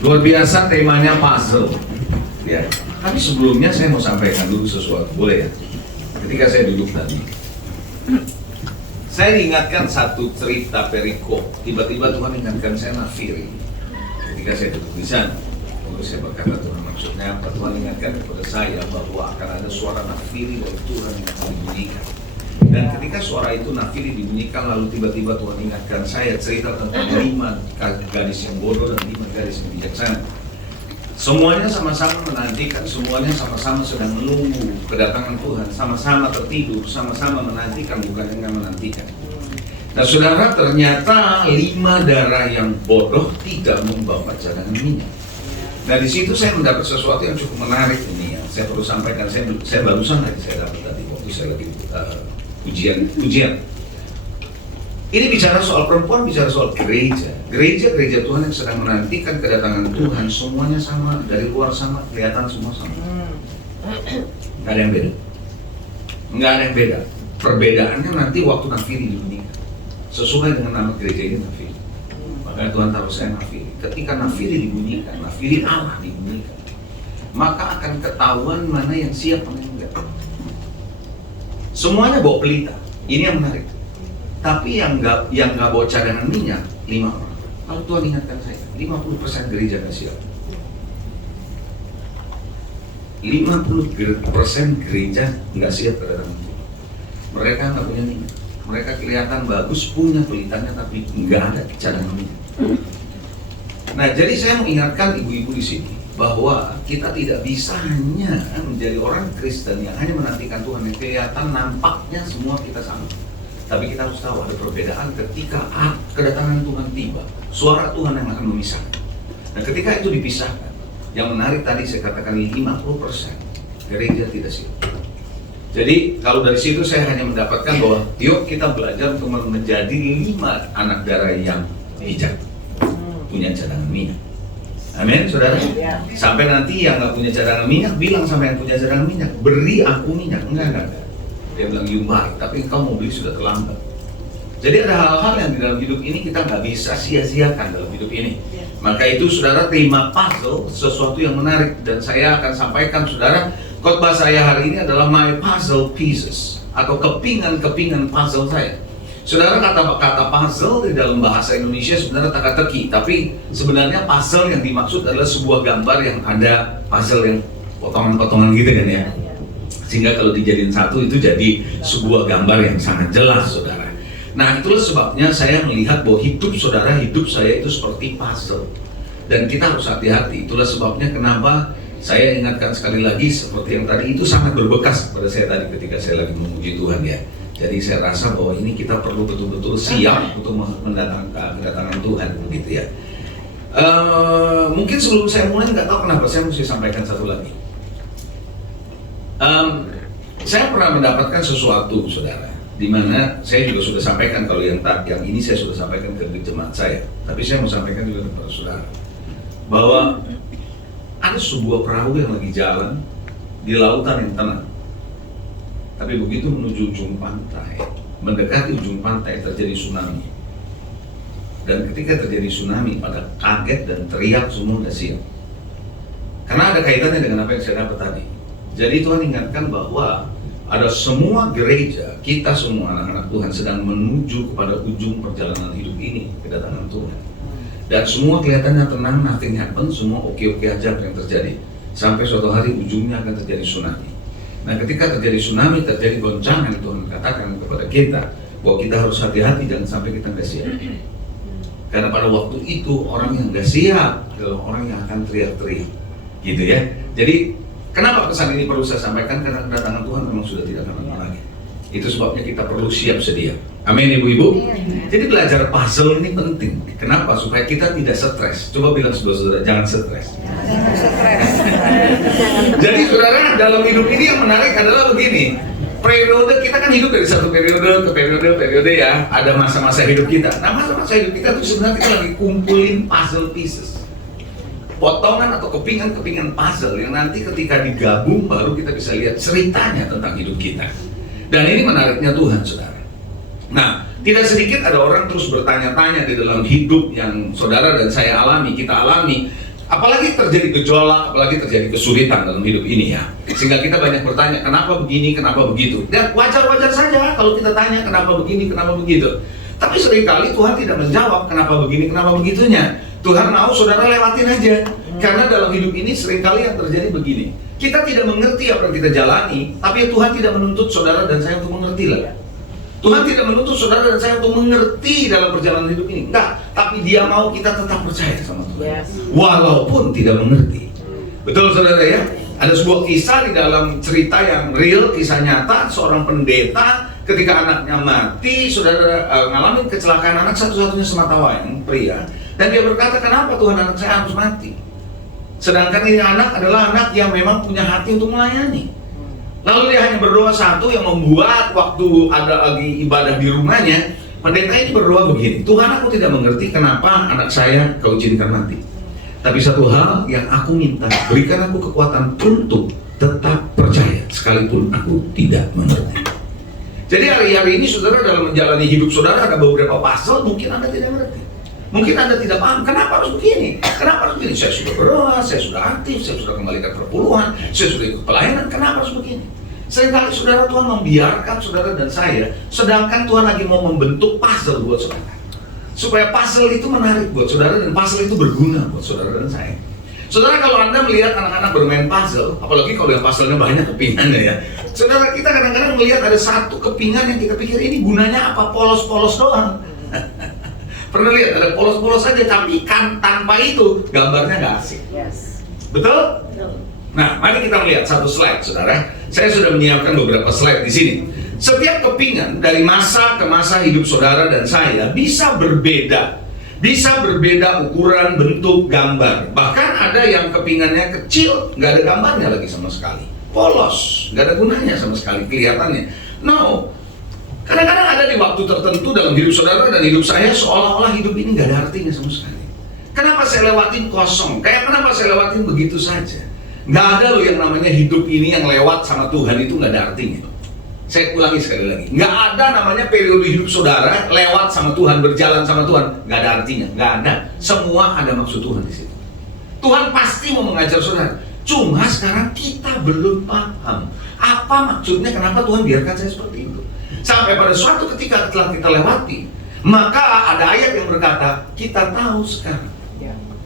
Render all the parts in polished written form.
Luar biasa temanya puzzle. Ya. Tapi sebelumnya saya mau sampaikan dulu sesuatu, boleh ya? Ketika saya duduk tadi, saya diingatkan satu cerita perikop. Tiba-tiba Tuhan ingatkan saya nafiri. Ketika saya duduk di sana, lalu saya berkata, Tuhan maksudnya apa? Tuhan ingatkan kepada saya bahwa akan ada suara nafiri dari Tuhan yang akan dibunyikan. Dan ketika suara itu nafiri dibunyikan, lalu tiba-tiba Tuhan ingatkan saya cerita tentang 5 gadis yang bodoh dan 5 gadis yang bijaksana. Semuanya sama-sama menantikan, semuanya sama-sama sedang menunggu kedatangan Tuhan, sama-sama tertidur, sama-sama menantikan, bukan yang menantikan. Nah saudara, ternyata 5 darah yang bodoh tidak membawa cadangan minyak. Nah di situ saya mendapat sesuatu yang cukup menarik ini ya. Saya perlu sampaikan, saya barusan lagi saya dapat tadi waktu saya lagi ujian. Ini bicara soal perempuan, bicara soal gereja. Gereja Tuhan yang sedang menantikan kedatangan Tuhan, semuanya sama, dari luar sama, kelihatan semua sama. Nggak ada yang beda. Nggak ada yang beda. Perbedaannya nanti waktu nafiri dibunyikan. Sesuai dengan nama gereja ini nafiri. Makanya Tuhan taruh saya nafiri. Ketika nafiri dibunyikan, nafiri Allah dibunyikan, maka akan ketahuan mana yang siap, mana yang enggak. Semuanya bawa pelita. Ini yang menarik. Tapi yang nggak bawa cadangan minyak 5 orang. Kalau Tuhan ingatkan saya, 50% gereja nggak siap. 50% gereja nggak siap kedatangan Tuhan. Mereka nggak punya minyak. Mereka kelihatan bagus, punya pelitanya, tapi nggak ada cadangan minyak. Nah, jadi saya mengingatkan ibu-ibu di sini bahwa kita tidak bisa hanya menjadi orang Kristen yang hanya menantikan Tuhan, yang kelihatan nampaknya semua kita sama. Tapi kita harus tahu ada perbedaan ketika kedatangan Tuhan tiba, suara Tuhan yang akan memisahkan. Nah ketika itu dipisahkan, yang menarik tadi saya katakan 50% gereja tidak siap. Jadi kalau dari situ saya hanya mendapatkan bahwa yuk kita belajar untuk menjadi 5 anak darah yang bijak, punya cadangan minyak. Amin, saudara. Sampai nanti yang nggak punya cadangan minyak bilang sama yang punya cadangan minyak, beri aku minyak. Enggak. Dia bilang baik, tapi engkau mau beli sudah terlambat. Jadi ada hal-hal yang di dalam hidup ini kita nggak bisa sia-siakan dalam hidup ini. Maka itu saudara terima puzzle, sesuatu yang menarik. Dan saya akan sampaikan saudara, khotbah saya hari ini adalah my puzzle pieces, atau kepingan-kepingan puzzle saya. Saudara, kata puzzle di dalam bahasa Indonesia sebenarnya teka-teki, tapi sebenarnya puzzle yang dimaksud adalah sebuah gambar yang ada puzzle yang potongan-potongan gitu kan ya. Sehingga kalau dijadiin satu itu jadi sebuah gambar yang sangat jelas, saudara. Nah itulah sebabnya saya melihat bahwa hidup saudara, hidup saya itu seperti puzzle. Dan kita harus hati-hati. Itulah sebabnya kenapa saya ingatkan sekali lagi seperti yang tadi itu sangat berbekas pada saya tadi ketika saya lagi memuji Tuhan ya. Jadi saya rasa bahwa ini kita perlu betul-betul siap untuk mendatangkan kedatangan Tuhan begitu ya. Mungkin sebelum saya mulai nggak tahu kenapa saya mesti sampaikan satu lagi. Saya pernah mendapatkan sesuatu, saudara, di mana saya juga sudah sampaikan kalau yang ini saya sudah sampaikan ke jemaat saya, tapi saya mau sampaikan juga kepada saudara bahwa ada sebuah perahu yang lagi jalan di lautan yang tenang, tapi begitu menuju ujung pantai, mendekati ujung pantai terjadi tsunami, dan ketika terjadi tsunami pada kaget dan teriak semua udah siap, karena ada kaitannya dengan apa yang saya dapat tadi. Jadi Tuhan ingatkan bahwa ada semua gereja, kita semua anak-anak Tuhan sedang menuju kepada ujung perjalanan hidup ini, kedatangan Tuhan. Dan semua kelihatannya tenang, nothing happen, semua oke-oke aja apa yang terjadi. Sampai suatu hari ujungnya akan terjadi tsunami. Nah ketika terjadi tsunami, terjadi goncangan, Tuhan katakan kepada kita bahwa kita harus hati-hati jangan sampai kita nggak siap. Karena pada waktu itu orang yang nggak siap adalah orang yang akan teriak-teriak, gitu ya. Jadi kenapa pesan ini perlu saya sampaikan? Karena kedatangan Tuhan memang sudah tidak akan lama lagi. Itu sebabnya kita perlu siap sedia. Amin ibu-ibu. Jadi belajar puzzle ini penting. Kenapa? Supaya kita tidak stres. Coba bilang saudara-saudara, jangan stres. Jadi saudara, dalam hidup ini yang menarik adalah begini. Periode kita kan hidup dari satu periode ke periode ya. Ada masa-masa hidup kita. Nah masa-masa hidup kita itu sebenarnya kita lagi kumpulin puzzle pieces, potongan atau kepingan-kepingan puzzle yang nanti ketika digabung baru kita bisa lihat ceritanya tentang hidup kita. Dan ini menariknya Tuhan, saudara. Nah, tidak sedikit ada orang terus bertanya-tanya di dalam hidup yang saudara dan saya alami, kita alami. Apalagi terjadi gejolak, apalagi terjadi kesulitan dalam hidup ini ya. Sehingga kita banyak bertanya, kenapa begini, kenapa begitu. Dan wajar-wajar saja kalau kita tanya kenapa begini, kenapa begitu. Tapi seringkali Tuhan tidak menjawab kenapa begini, kenapa begitunya. Tuhan mau saudara lewatin aja. Karena dalam hidup ini seringkali yang terjadi begini. Kita tidak mengerti apa yang kita jalani, tapi Tuhan tidak menuntut saudara dan saya untuk mengerti lah. Tuhan tidak menuntut saudara dan saya untuk mengerti dalam perjalanan hidup ini. Enggak, tapi Dia mau kita tetap percaya sama Tuhan. Walaupun tidak mengerti. Betul saudara ya? Ada sebuah kisah di dalam cerita yang real, kisah nyata, seorang pendeta ketika anaknya mati, saudara ngalamin kecelakaan anak satu-satunya sematawayang pria. Dan dia berkata, kenapa Tuhan anak saya harus mati? Sedangkan ini anak adalah anak yang memang punya hati untuk melayani. Lalu dia hanya berdoa satu yang membuat waktu ada lagi ibadah di rumahnya, pendeta ini berdoa begini, Tuhan, aku tidak mengerti kenapa anak saya kau izinkan mati. Tapi satu hal yang aku minta, berikan aku kekuatan untuk tetap percaya sekalipun aku tidak mengerti. Jadi hari-hari ini saudara dalam menjalani hidup saudara ada beberapa puzzle mungkin Anda tidak mengerti. Mungkin Anda tidak paham, kenapa harus begini? Kenapa harus begini? Saya sudah berdoa, saya sudah aktif, saya sudah kembali ke perpuluhan, saya sudah ikut pelayanan, kenapa harus begini? Seringkali saudara Tuhan membiarkan saudara dan saya, sedangkan Tuhan lagi mau membentuk puzzle buat saudara. Supaya puzzle itu menarik buat saudara dan puzzle itu berguna buat saudara dan saya. Saudara, kalau Anda melihat anak-anak bermain puzzle, apalagi kalau yang puzzle-nya banyak kepingannya ya. Saudara, kita kadang-kadang melihat ada satu kepingan yang kita pikir ini gunanya apa? Polos-polos doang. Pernah lihat ada polos-polos saja, tapi kan tanpa itu gambarnya nggak asik. Betul? Nah, mari kita melihat satu slide, saudara. Saya sudah menyiapkan beberapa slide di sini. Setiap kepingan dari masa ke masa hidup saudara dan saya bisa berbeda. Bisa berbeda ukuran, bentuk, gambar. Bahkan ada yang kepingannya kecil, nggak ada gambarnya lagi sama sekali. Polos, nggak ada gunanya sama sekali kelihatannya. No. Kadang-kadang ada di waktu tertentu dalam hidup saudara dan hidup saya seolah-olah hidup ini nggak ada artinya sama sekali. Kenapa saya lewatin kosong? Kayak kenapa saya lewatin begitu saja? Nggak ada loh yang namanya hidup ini yang lewat sama Tuhan itu nggak ada artinya. Saya ulangi sekali lagi, nggak ada namanya periode hidup saudara lewat sama Tuhan, berjalan sama Tuhan, nggak ada artinya, nggak ada. Semua ada maksud Tuhan di situ. Tuhan pasti mau mengajar saudara. Cuma sekarang kita belum paham apa maksudnya, kenapa Tuhan biarkan saya seperti itu. Sampai pada suatu ketika setelah kita lewati, maka ada ayat yang berkata, kita tahu sekarang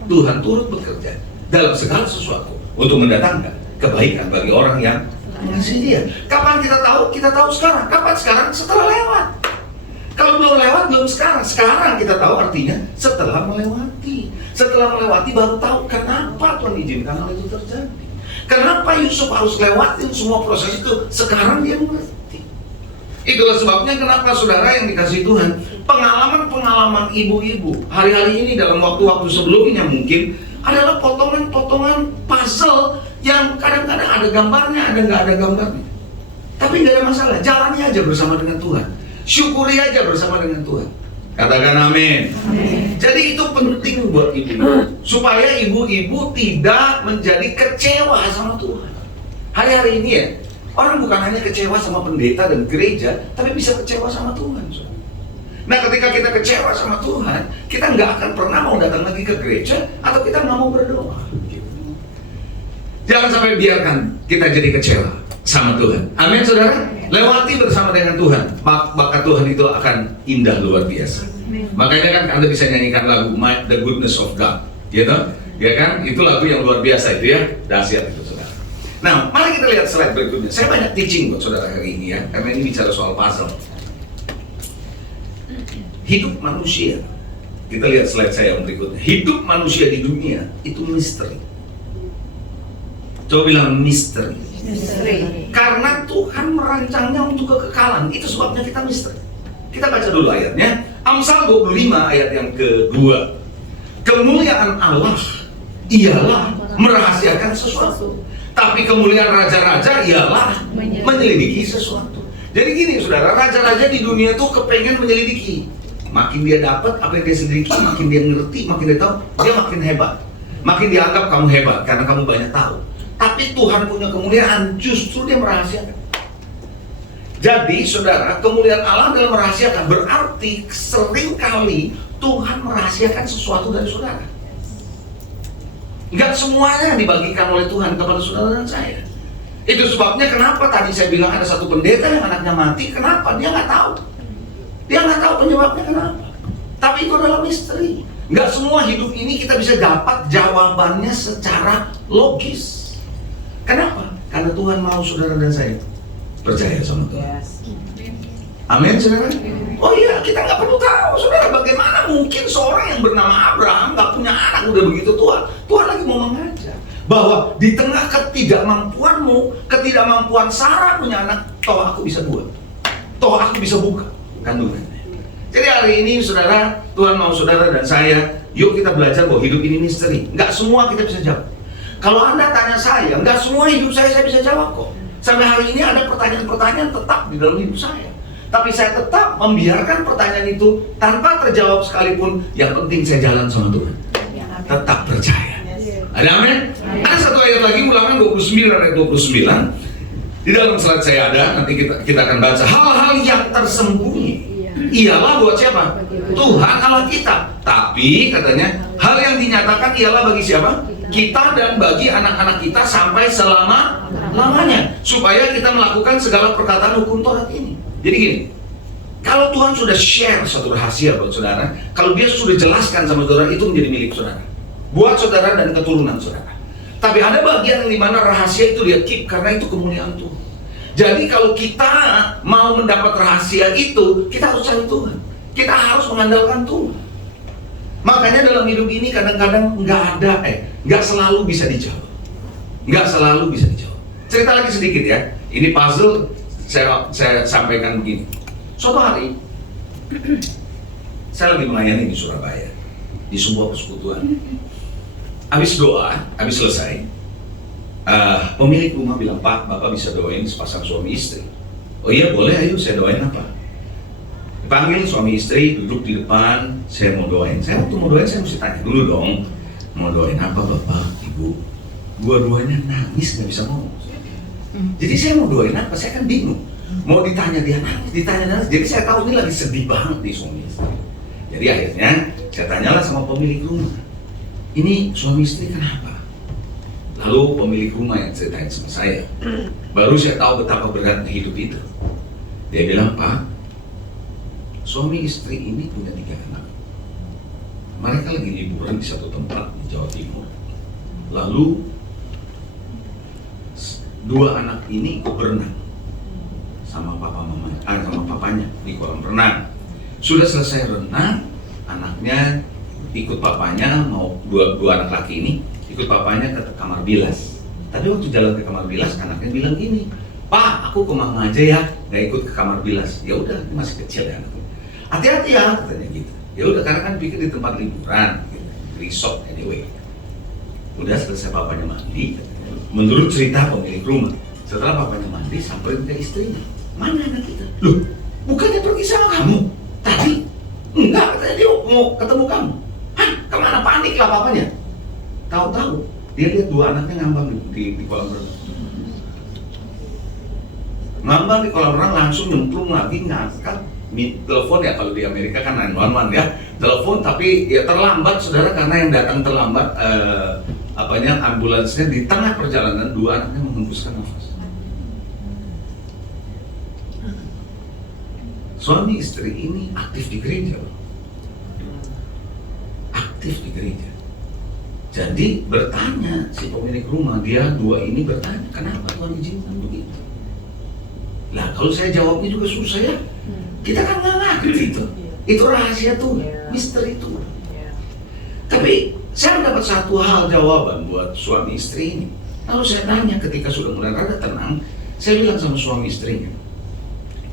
Tuhan turut bekerja dalam segala sesuatu untuk mendatangkan kebaikan bagi orang yang mengasihi Dia. Kapan kita tahu? Kita tahu sekarang. Kapan sekarang? Setelah lewat. Kalau belum lewat, belum sekarang. Sekarang kita tahu artinya setelah melewati. Setelah melewati baru tahu kenapa Tuhan izinkan hal itu terjadi. Kenapa Yusuf harus lewatin semua proses itu. Sekarang dia mengerti. Itulah sebabnya kenapa saudara yang dikasih Tuhan, pengalaman-pengalaman ibu-ibu hari-hari ini dalam waktu-waktu sebelumnya mungkin adalah potongan-potongan puzzle yang kadang-kadang ada gambarnya, ada nggak ada gambarnya. Tapi nggak ada masalah, jalani aja bersama dengan Tuhan. Syukuri aja bersama dengan Tuhan. Katakan amin. Jadi itu penting buat ibu, supaya ibu-ibu tidak menjadi kecewa sama Tuhan. Hari-hari ini ya, orang bukan hanya kecewa sama pendeta dan gereja, tapi bisa kecewa sama Tuhan. Nah, ketika kita kecewa sama Tuhan, kita nggak akan pernah mau datang lagi ke gereja, atau kita nggak mau berdoa. Jangan sampai biarkan kita jadi kecewa sama Tuhan. Amin, saudara. Lewati bersama dengan Tuhan, maka Tuhan itu akan indah luar biasa. Makanya kan Anda bisa nyanyikan lagu The Goodness of God, gitu, ya kan? Itu lagu yang luar biasa itu ya, dahsyat itu, saudara. Nah, mari kita lihat slide berikutnya. Saya banyak teaching buat saudara hari ini ya, karena ini bicara soal puzzle. Hidup manusia, kita lihat slide saya yang berikutnya. Hidup manusia di dunia itu misteri. Coba bilang misteri. Karena Tuhan merancangnya untuk kekekalan. Itu sebabnya kita misteri. Kita baca dulu ayatnya. Amsal 25 ayat yang kedua. Kemuliaan Allah ialah merahasiakan sesuatu, tapi kemuliaan raja-raja ialah menyelidiki sesuatu. Jadi gini saudara, raja-raja di dunia tuh kepengen menyelidiki. Makin dia dapat apa yang dia selidiki, makin dia ngerti, makin dia tahu, dia makin hebat. Makin dianggap kamu hebat karena kamu banyak tahu. Tapi Tuhan punya kemuliaan, justru dia merahasiakan. Jadi saudara, kemuliaan Allah dalam merahasiakan berarti seringkali Tuhan merahasiakan sesuatu dari saudara. Nggak semuanya dibagikan oleh Tuhan kepada saudara dan saya. Itu sebabnya kenapa tadi saya bilang ada satu pendeta yang anaknya mati. Kenapa? Dia nggak tahu. Dia nggak tahu penyebabnya kenapa. Tapi itu adalah misteri. Nggak semua hidup ini kita bisa dapat jawabannya secara logis. Kenapa? Karena Tuhan mau saudara dan saya percaya sama Tuhan. Amin, saudara. Oh iya, kita nggak perlu tahu, saudara, bagaimana mungkin seorang yang bernama Abraham nggak punya anak udah begitu tua. Tuhan lagi mau mengajar bahwa di tengah ketidakmampuanmu, ketidakmampuan Sarah punya anak, toh aku bisa buat, toh aku bisa buka kandungannya. Jadi hari ini, saudara, Tuhan mau saudara dan saya, yuk kita belajar bahwa hidup ini misteri. Nggak semua kita bisa jawab. Kalau Anda tanya saya, nggak semua hidup saya bisa jawab kok. Sampai hari ini ada pertanyaan-pertanyaan tetap di dalam hidup saya. Tapi saya tetap membiarkan pertanyaan itu tanpa terjawab sekalipun. Yang penting saya jalan sama Tuhan. Tetap percaya. Ada amin? Ada satu ayat lagi, Ulangan 29 ayat 29. Di dalam slide saya ada, nanti kita akan baca. Hal-hal yang tersembunyi ialah buat siapa? Tuhan Allah kita. Tapi katanya, hal yang dinyatakan ialah bagi siapa? Kita dan bagi anak-anak kita sampai selama-lamanya. Supaya kita melakukan segala perkataan hukum Taurat ini. Jadi gini, kalau Tuhan sudah share satu rahasia buat saudara, kalau dia sudah jelaskan sama saudara, itu menjadi milik saudara, buat saudara dan keturunan saudara. Tapi ada bagian di mana rahasia itu dia keep, karena itu kemuliaan Tuhan. Jadi kalau kita mau mendapat rahasia itu, kita harus cari Tuhan. Kita harus mengandalkan Tuhan. Makanya dalam hidup ini kadang-kadang nggak selalu bisa dijawab. Nggak selalu bisa dijawab. Cerita lagi sedikit ya. Ini puzzle. Saya sampaikan begini. Suatu hari saya lagi melayani di Surabaya, di sebuah persekutuan. Habis doa, habis selesai, pemilik rumah bilang, Pak, Bapak bisa doain sepasang suami istri. Oh iya boleh, ayo saya doain apa? Dipanggil suami istri, duduk di depan, saya mau doain. Saya waktu mau doain, saya mesti tanya dulu dong, mau doain apa Bapak, Ibu? Dua-duanya nangis, nggak bisa ngomong. Jadi saya mau doain apa? Saya kan bingung. Mau ditanya dia nangis, ditanya nangis. Jadi saya tahu ini lagi sedih banget nih suami istri. Jadi akhirnya saya tanyalah sama pemilik rumah, ini suami istri kenapa? Lalu pemilik rumah yang ceritain sama saya. Baru saya tahu betapa beratnya hidup itu. Dia bilang, Pak, suami istri ini punya 3 anak. Mereka lagi liburan di satu tempat di Jawa Timur. Lalu 2 anak ini ikut berenang sama sama papanya di kolam renang. Sudah selesai renang, anaknya ikut papanya, mau dua anak laki ini ikut papanya ke kamar bilas. Tapi waktu jalan ke kamar bilas, anaknya bilang gini, Pak, aku ke mama aja ya, nggak ikut ke kamar bilas. Ya udah, masih kecil ya anaknya. Hati-hati ya, katanya gitu. Ya udah, karena kan pikir di tempat liburan, gitu. Resort anyway. Udah selesai papanya mandi. Menurut cerita pemilik rumah, setelah papanya mandi, samperin ke istrinya. Mana anak kita? Loh, bukannya pergi sama kamu? Tadi? Enggak, katanya dia mau ketemu kamu. Hah, kemana? Panik lah papanya. Tahu-tahu, dia lihat 2 anaknya ngambang di kolam renang. Ngambang di kolam renang, langsung nyemplung lagi, ngangkat telepon ya, kalau di Amerika kan 911 ya. Telepon, tapi ya terlambat saudara, karena yang datang terlambat ambulansnya. Di tengah perjalanan 2 anaknya menghembuskan nafas. Suami istri ini aktif di gereja, aktif di gereja. Jadi bertanya si pemilik rumah, dia 2 ini bertanya, kenapa Tuhan izinkan begitu? Lah kalau saya jawabnya juga susah ya. Kita kan nggak ngerti itu rahasia Tuhan, misteri Tuhan. Tapi saya mendapat satu hal jawaban buat suami istri ini. Lalu saya tanya ketika sudah mulai rada tenang, saya bilang sama suami istrinya,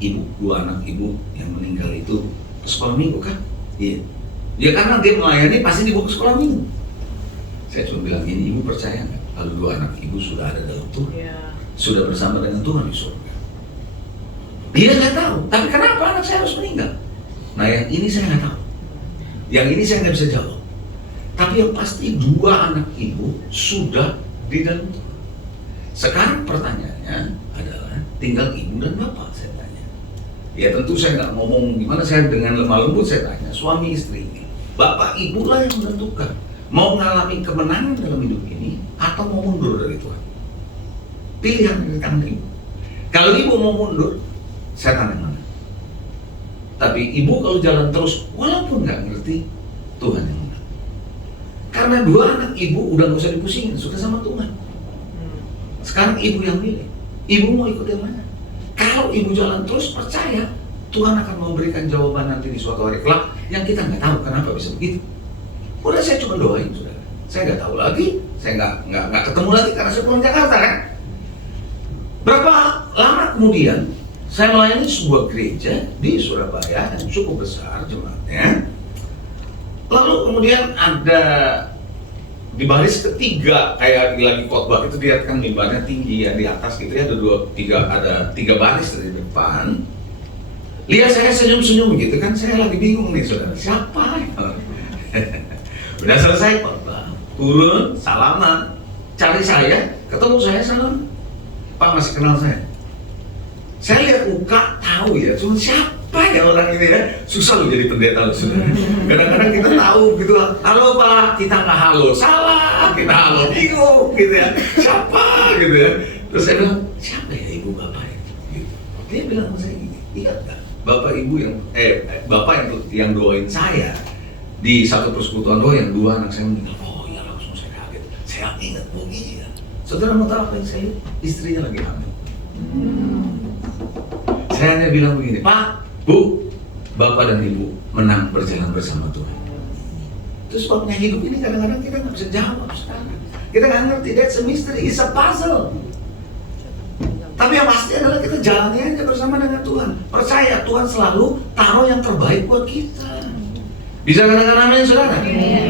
Ibu, 2 anak ibu yang meninggal itu ke sekolah minggu kan? Iya. Ya karena dia melayani pasti dibawa ke sekolah minggu. Saya cuma bilang ini, Ibu percaya nggak? Kalau 2 anak ibu sudah ada dalam Tuhan, sudah bersama dengan Tuhan di surga. Dia nggak tahu. Tapi kenapa anak saya harus meninggal? Nah yang ini saya nggak tahu. Yang ini saya nggak bisa jawab. Tapi yang pasti 2 anak ibu sudah di dalam Tuhan. Sekarang pertanyaannya adalah tinggal ibu dan bapak, saya tanya. Ya tentu saya nggak ngomong gimana, saya dengan lemah lembut saya tanya suami istri ini. Bapak ibu lah yang menentukan mau mengalami kemenangan dalam hidup ini atau mau mundur dari Tuhan. Pilihan dari tangan ibu. Kalau ibu mau mundur, setan yang mana? Tapi ibu kalau jalan terus, walaupun nggak ngerti, Tuhan yang mana? Karena dua anak ibu udah nggak usah dipusingin, sudah sama Tuhan. Sekarang ibu yang milih. Ibu mau ikut yang mana? Kalau ibu jalan terus, percaya Tuhan akan memberikan jawaban nanti di suatu hari kelak yang kita nggak tahu kenapa bisa begitu. Udah saya cuma doain, saudara. Saya nggak tahu lagi, saya nggak ketemu lagi karena saya pulang Jakarta kan. Berapa lama kemudian saya melayani sebuah gereja di Surabaya yang cukup besar jemaatnya. Lalu kemudian ada di baris ketiga, kayak lagi khotbah itu dia kan mimbarnya tinggi ya di atas gitu ya, ada tiga baris dari depan. Lihat saya senyum-senyum gitu kan, saya lagi bingung nih saudara, siapa? Udah selesai khotbah, turun, salaman, cari saya, ketemu saya salam. Pak masih kenal saya. Saya lihat muka tahu ya, cuma siapa ya orang ini ya? Susah loh jadi pendeta loh saudara. Kadang-kadang kita tahu gitu, halo Pak, kita nggak halo, salah, kita halo, bingung gitu ya. Siapa gitu ya? Terus saya bilang, siapa ya ibu bapak itu? Gitu. Dia bilang sama saya gini, ingat nggak? Bapak ibu bapak yang doain saya di satu persekutuan doa yang dua anak saya meninggal. Oh iya, langsung saya kaget. Saya ingat begini ya. Saudara mau tahu apa yang saya lihat? Istrinya lagi hamil. Saya hanya bilang begini, Pak, Bu, Bapak dan Ibu menang berjalan bersama Tuhan. Itu sebabnya hidup ini kadang-kadang kita nggak bisa jawab sekarang. Kita nggak ngerti, that's a mystery, it's a puzzle. Tapi yang pasti adalah kita jalani aja bersama dengan Tuhan. Percaya Tuhan selalu taruh yang terbaik buat kita. Bisa katakan amin saudara?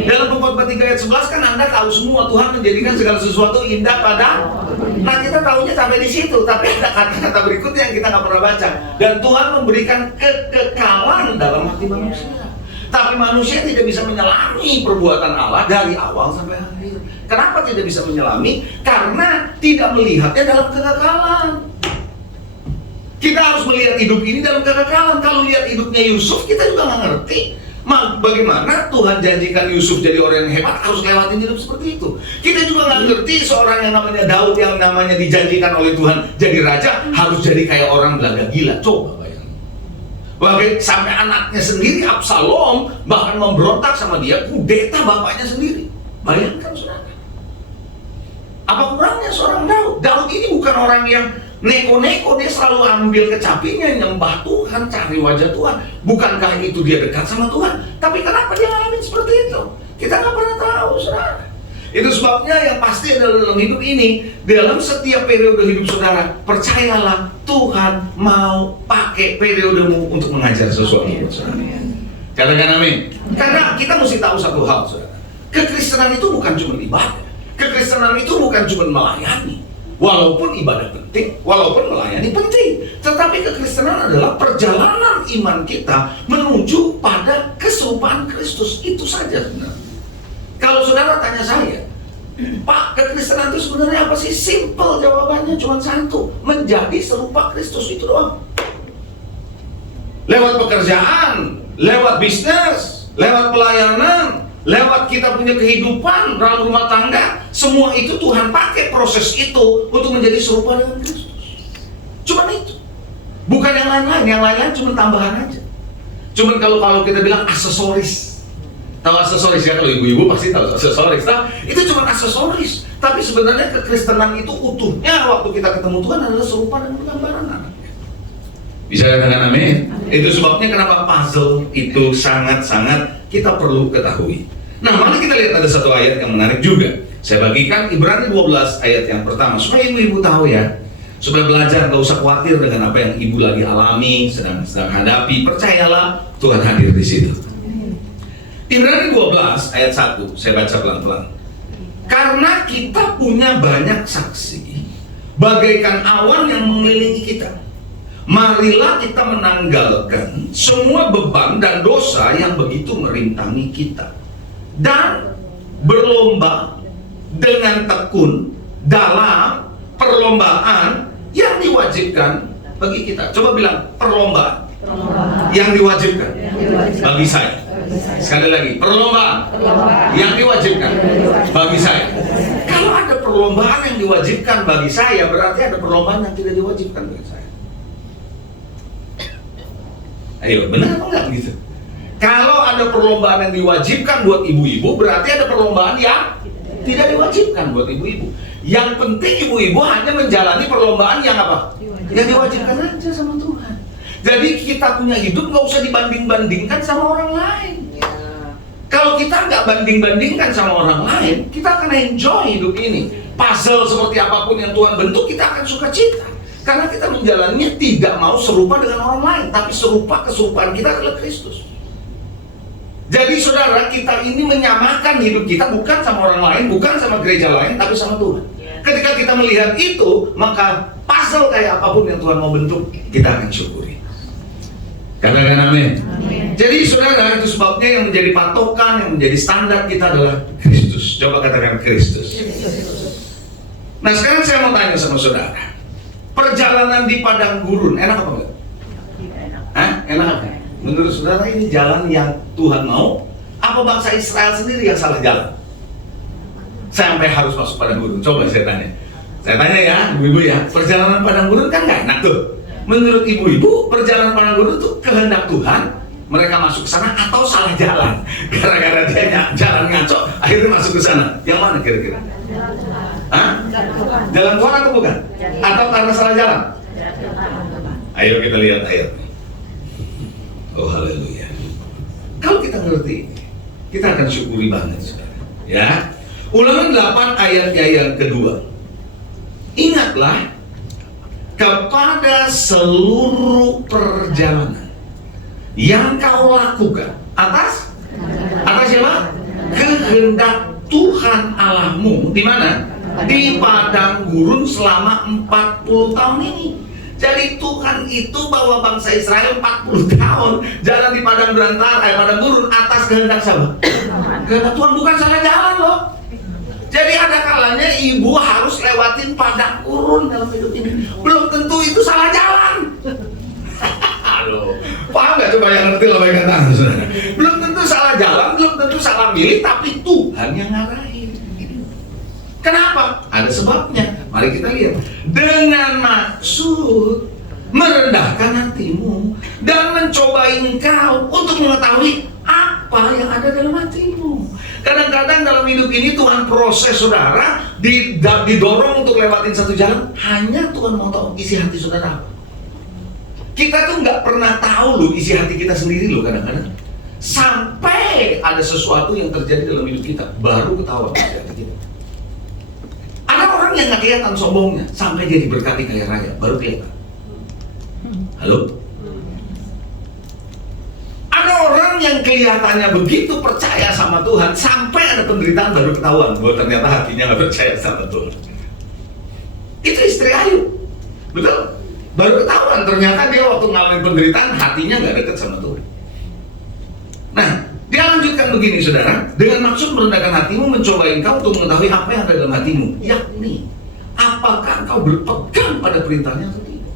Dalam Pengkhotbah 3 ayat 11 kan Anda tahu semua Tuhan menjadikan segala sesuatu indah pada. Nah kita tahunya sampai di situ, tapi ada kata-kata berikutnya yang kita nggak pernah baca. Dan Tuhan memberikan kekekalan dalam hati manusia. Tapi manusia tidak bisa menyelami perbuatan Allah dari awal sampai akhir. Kenapa tidak bisa menyelami? Karena tidak melihatnya dalam kekekalan. Kita harus melihat hidup ini dalam kekekalan. Kalau lihat hidupnya Yusuf, kita juga nggak ngerti. Bagaimana Tuhan janjikan Yusuf jadi orang yang hebat harus lewatin hidup seperti itu. Kita juga nggak ngerti seorang yang namanya Daud yang namanya dijanjikan oleh Tuhan jadi raja harus jadi kayak orang belaga gila. Coba bayangin. Sampai anaknya sendiri Absalom bahkan memberontak sama dia, kudeta bapaknya sendiri. Bayangkan saudara. Apa kurangnya seorang Daud? Daud ini bukan orang yang neko-neko, dia selalu ambil kecapinya, nyembah Tuhan, cari wajah Tuhan. Bukankah itu dia dekat sama Tuhan? Tapi kenapa dia ngalamin seperti itu? Kita nggak pernah tahu, saudara. Itu sebabnya yang pasti adalah dalam hidup ini, dalam setiap periode hidup saudara, percayalah Tuhan mau pakai periodemu untuk mengajar sesuatu. Katakan amin. Karena kita mesti tahu satu hal, saudara. Kekristenan itu bukan cuma ibadah. Kekristenan itu bukan cuma melayani. Walaupun ibadah penting, walaupun melayani penting, tetapi kekristenan adalah perjalanan iman kita menuju pada keserupaan Kristus. Itu saja sebenarnya. Kalau saudara tanya saya, Pak, kekristenan itu sebenarnya apa sih? Simple jawabannya, cuma satu, menjadi serupa Kristus, itu doang. Lewat pekerjaan, lewat bisnis, lewat pelayanan, lewat kita punya kehidupan dalam rumah tangga, semua itu Tuhan pakai proses itu untuk menjadi serupa dengan Kristus. Cuma itu, bukan yang lain-lain cuma tambahan aja. Cuma kalau kita bilang aksesoris, tahu aksesoris ya, kalau ibu-ibu pasti tahu aksesoris. Nah, itu cuma aksesoris, tapi sebenarnya kekristenan itu utuhnya waktu kita ketemu Tuhan adalah serupa dengan gambaran anaknya. Bisa katakan amin? Itu sebabnya kenapa puzzle itu sangat-sangat kita perlu ketahui. Nah, mari kita lihat ada satu ayat yang menarik juga. Saya bagikan Ibrani 12 ayat yang pertama supaya ibu-ibu tahu ya, supaya belajar, gak usah khawatir dengan apa yang ibu lagi alami, sedang hadapi. Percayalah Tuhan hadir di situ. Ibrani 12 ayat 1, saya baca pelan-pelan. Karena kita punya banyak saksi, bagaikan awan yang mengelilingi kita, marilah kita menanggalkan semua beban dan dosa yang begitu merintangi kita, dan berlomba dengan tekun dalam perlombaan yang diwajibkan bagi kita. Coba bilang perlombaan yang diwajibkan bagi saya. Sekali lagi, perlombaan yang diwajibkan perlombaan yang diwajibkan bagi saya, berarti ada perlombaan yang tidak diwajibkan bagi saya. Ayo, benar apa enggak gitu? Kalau ada perlombaan yang diwajibkan buat ibu-ibu, berarti ada perlombaan yang tidak diwajibkan buat ibu-ibu. Yang penting ibu-ibu hanya menjalani perlombaan yang apa? Yang diwajibkan aja sama Tuhan. Jadi kita punya hidup nggak usah dibanding-bandingkan sama orang lain. Kalau kita nggak banding-bandingkan sama orang lain, kita akan enjoy hidup ini. Puzzle seperti apapun yang Tuhan bentuk, kita akan suka cita. Karena kita menjalaninya tidak mau serupa dengan orang lain, tapi serupa keserupaan kita adalah Kristus. Jadi saudara, kita ini menyamakan hidup kita bukan sama orang lain, bukan sama gereja lain, tapi sama Tuhan. Ketika kita melihat itu, maka puzzle kayak apapun yang Tuhan mau bentuk, kita akan syukuri. Katakan amin. Jadi saudara, itu sebabnya yang menjadi patokan, yang menjadi standar kita adalah Kristus. Coba katakan Kristus. Nah sekarang saya mau tanya sama saudara, perjalanan di padang gurun enak apa enggak? Hah? Enak apa? Menurut saudara ini jalan yang Tuhan mau? Apa bangsa Israel sendiri yang salah jalan? Sampai harus masuk padang gurun. Coba saya tanya. Saya tanya ya, ibu-ibu ya, perjalanan padang gurun kan nggak enak tuh. Menurut ibu-ibu, perjalanan padang gurun tuh kehendak Tuhan, mereka masuk ke sana atau salah jalan? Gara-gara dia jalan ngaco, akhirnya masuk ke sana. Yang mana kira-kira? Hah? Jalan Tuhan atau bukan? Atau karena salah jalan? Ayo kita lihat ayat. Oh haleluya. Kalau kita ngerti, kita akan syukuri banget saudara. Ya. Ulangan 8 ayatnya yang kedua. Ingatlah kepada seluruh perjalanan yang kau lakukan atas siapa? Kehendak Tuhan Allahmu di mana? Di padang gurun selama 40 tahun ini. Jadi Tuhan itu bawa bangsa Israel 40 tahun jalan di padang padang gurun atas kehendak siapa? Kehendak Tuhan, bukan salah jalan loh. Jadi ada kalanya ibu harus lewatin padang gurun dalam hidup ini. Belum tentu itu salah jalan. Halo, paham nggak coba yang ngerti lambaikan tangan saudara? Belum tentu salah jalan, belum tentu salah milih, tapi Tuhan yang ngarahin. Kenapa? Ada sebabnya. Mari kita lihat. Dengan maksud merendahkan hatimu dan mencobai engkau untuk mengetahui apa yang ada dalam hatimu. Kadang-kadang dalam hidup ini Tuhan proses saudara, didorong untuk lewatin satu jalan. Hanya Tuhan mau tahu isi hati saudara apa. Kita tuh nggak pernah tahu loh isi hati kita sendiri loh kadang-kadang. Sampai ada sesuatu yang terjadi dalam hidup kita, baru ketahuan isi hati kita. Ada orang yang nggak kelihatan sombongnya, sampai dia diberkati kaya raya, baru kelihatan. Halo? Ada orang yang kelihatannya begitu percaya sama Tuhan, sampai ada penderitaan baru ketahuan bahwa ternyata hatinya nggak percaya sama Tuhan. Itu istri Ayub, betul? Baru ketahuan ternyata dia waktu ngalamin penderitaan hatinya nggak dekat sama Tuhan. Nah, dia lanjutkan begini saudara, dengan maksud merendahkan hatimu, mencoba engkau untuk mengetahui apa yang ada dalam hatimu, yakni apakah engkau berpegang pada perintahnya atau tidak.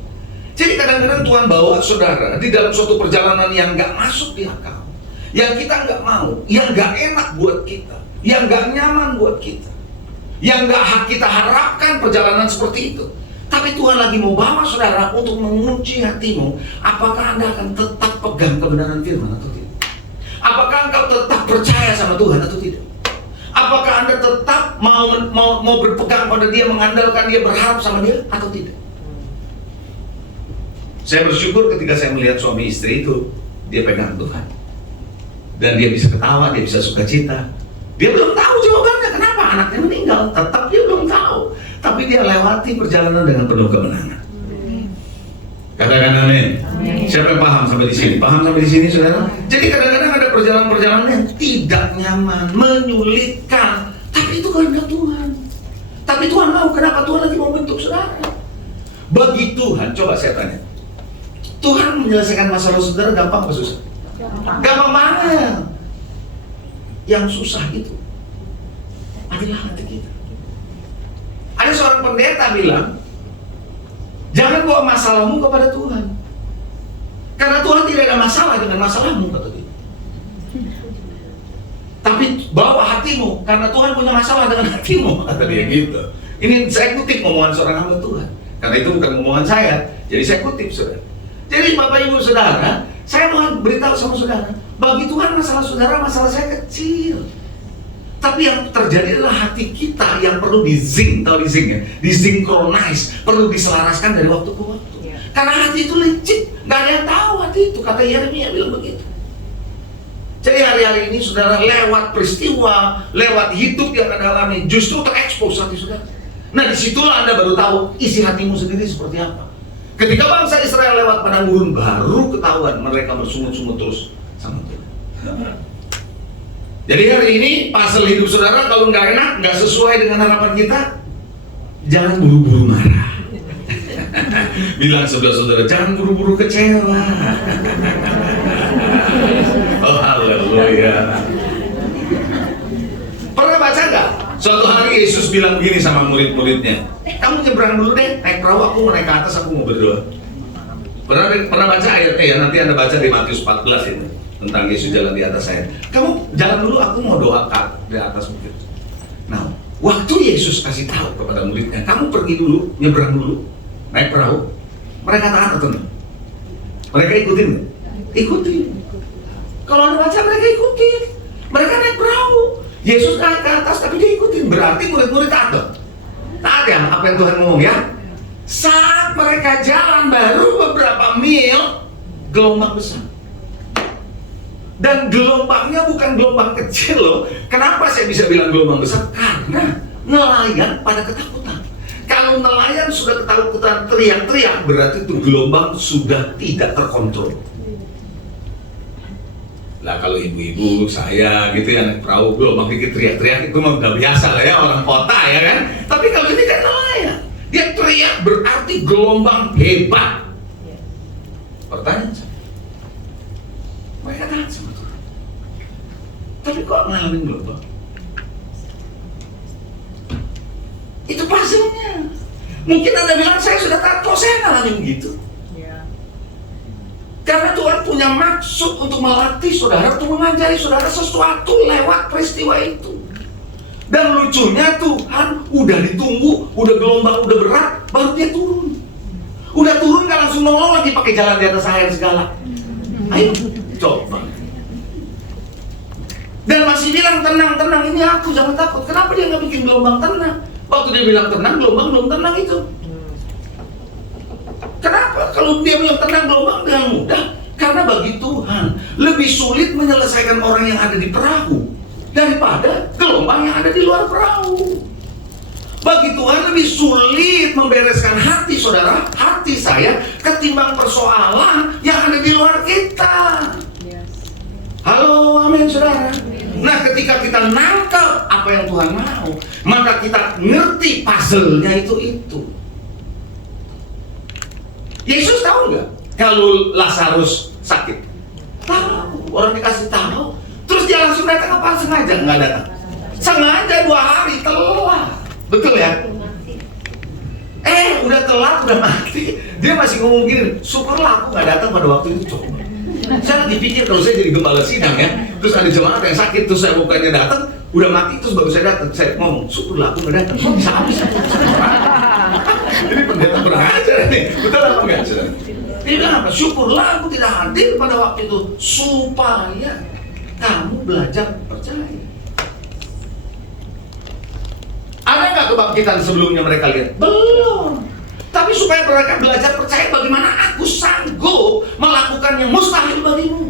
Jadi kadang-kadang Tuhan bawa saudara di dalam suatu perjalanan yang nggak masuk di akal, yang kita nggak mau, yang nggak enak buat kita, yang nggak nyaman buat kita, yang nggak kita harapkan perjalanan seperti itu. Tapi Tuhan lagi mau bawa saudara untuk menguji hatimu, apakah Anda akan tetap pegang kebenaran firman atau tidak? Apakah engkau tetap percaya sama Tuhan atau tidak? Apakah Anda tetap mau berpegang pada Dia, mengandalkan Dia, berharap sama Dia atau tidak? Saya bersyukur ketika saya melihat suami istri itu, dia pegang Tuhan. Dan dia bisa ketawa, dia bisa sukacita. Dia belum tahu jawabannya, kenapa anaknya meninggal. Tetap dia belum tahu. Tapi dia lewati perjalanan dengan penuh kemenangan. Katakan amin. Siapa yang paham sampai di sini? Paham sampai di sini, saudara? Jadi kadang-kadang ada perjalanan-perjalanan yang tidak nyaman, menyulitkan. Tapi itu kehendak Tuhan. Tapi Tuhan mau, kenapa Tuhan lagi mau bentuk saudara? Bagi Tuhan, coba saya tanya, Tuhan menyelesaikan masalah saudara gampang atau susah? Gampang banget. Yang susah itu adalah hati kita. Ada seorang pendeta bilang, jangan bawa masalahmu kepada Tuhan, karena Tuhan tidak ada masalah dengan masalahmu, kata dia. Tapi bawa hatimu, karena Tuhan punya masalah dengan hatimu, kata dia gitu. Ini saya kutip omongan seorang hamba Tuhan. Karena itu bukan omongan saya, jadi saya kutip, saudara. Jadi Bapak Ibu Saudara, saya mau beritahu sama saudara, bagi Tuhan masalah saudara, masalah saya kecil. Tapi yang terjadi adalah hati kita yang perlu di-zinc, tahu di-zinc ya? Di-synchronize, perlu diselaraskan dari waktu ke waktu. Karena hati itu licik, nggak ada yang tahu hati itu. Kata Yeremia bilang begitu. Jadi hari-hari ini saudara lewat peristiwa, lewat hidup yang Anda alami, justru terekspos hati saudara. Nah disitulah Anda baru tahu isi hatimu sendiri seperti apa. Ketika bangsa Israel lewat padang gurun, baru ketahuan mereka bersungut-sungut terus sama Tuhan. Jadi hari ini pasal hidup saudara kalau nggak enak, nggak sesuai dengan harapan kita, jangan buru-buru marah. Bilang sebelah saudara, jangan buru-buru kecewa. Oh haleluya. Pernah baca nggak? Suatu hari Yesus bilang begini sama murid-muridnya, kamu nyebrang dulu deh, naik perahu, aku mau naik ke atas, aku mau berdoa. Pernah baca ayatnya ya? Nanti Anda baca di Matius 14 itu tentang Yesus jalan di atas air. Kamu jalan dulu, aku mau doa di atas bukit. Nah, waktu Yesus kasih tahu kepada muridnya, kamu pergi dulu, nyebrang dulu, naik perahu. Mereka taat atau enggak? Mereka ikutin nggak? Ikutin. Kalau Anda baca, mereka ikutin. Mereka naik perahu. Yesus naik ke atas tapi dia ikutin. Berarti murid-murid taat. Taat ya apa yang Tuhan ngomong ya. Saat mereka jalan baru beberapa mil, gelombang besar. Dan gelombangnya bukan gelombang kecil loh. Kenapa saya bisa bilang gelombang besar? Karena nelayan pada ketakutan. Kalau nelayan sudah ketakutan teriak-teriak, berarti itu gelombang sudah tidak terkontrol. Lah kalau ibu-ibu saya gitu ya naik perahu gelombang dikit teriak-teriak itu mah udah biasa lah ya orang kota ya kan. Tapi kalau ini kan nelayan, dia teriak berarti gelombang hebat. Pertanyaan saya, mereka tahan sama Tuhan, tapi kok ngalamin gelombang? Itu puzzle-nya. Mungkin Anda bilang saya sudah tahan, kok saya ngalamin gitu? Karena Tuhan punya maksud untuk melatih saudara, untuk mengajari saudara sesuatu lewat peristiwa itu. Dan lucunya Tuhan udah ditunggu, udah gelombang, udah berat, baru dia turun. Udah turun gak langsung nolong lagi pakai jalan di atas air segala. Ayo, coba. Dan masih bilang tenang, ini aku, jangan takut. Kenapa dia gak bikin gelombang tenang? Waktu dia bilang tenang, gelombang belum tenang itu. Kenapa? Kalau dia bilang tenang, gelombang dengan mudah. Karena bagi Tuhan lebih sulit menyelesaikan orang yang ada di perahu daripada gelombang yang ada di luar perahu. Bagi Tuhan lebih sulit membereskan hati saudara, hati saya, ketimbang persoalan yang ada di luar kita. Halo, amin saudara. Nah ketika kita nangkap apa yang Tuhan mau, maka kita ngerti puzzle-nya itu. Yesus tahu nggak kalau Lazarus sakit? Tahu, orang dikasih tahu. Terus dia langsung datang apa? Sengaja nggak datang? Sengaja 2 hari telat, betul ya? Udah telat, udah mati. Dia masih ngomong gini, syukurlah aku nggak datang pada waktu itu. Coba. Saya lagi pikir kalau saya jadi gembala sidang ya, terus ada jemaat yang sakit, terus saya bukannya datang, udah mati, terus baru saya datang. Saya ngomong, syukurlah aku nggak datang. Kok bisa habis? Ini pendeta kurang ajar nih, betul apa enggak? Dia bilang apa? Syukurlah aku tidak hadir pada waktu itu supaya kamu belajar percaya. Ada nggak kebangkitan sebelumnya mereka lihat? Belum. Tapi supaya mereka belajar percaya bagaimana aku sanggup melakukan yang mustahil bagimu.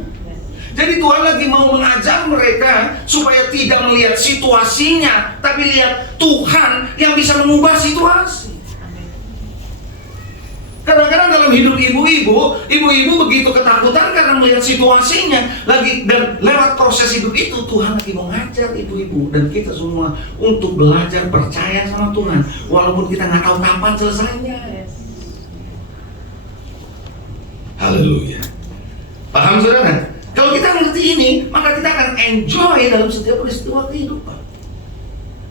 Jadi Tuhan lagi mau mengajar mereka supaya tidak melihat situasinya, tapi lihat Tuhan yang bisa mengubah situasi. Kadang-kadang dalam hidup ibu-ibu begitu ketakutan karena melihat situasinya lagi, dan lewat proses hidup itu Tuhan lagi mau ngajar ibu-ibu dan kita semua untuk belajar percaya sama Tuhan walaupun kita nggak tahu kapan selesainya. Haleluya. Paham saudara? Kalau kita ngerti ini, maka kita akan enjoy dalam setiap peristiwa kehidupan.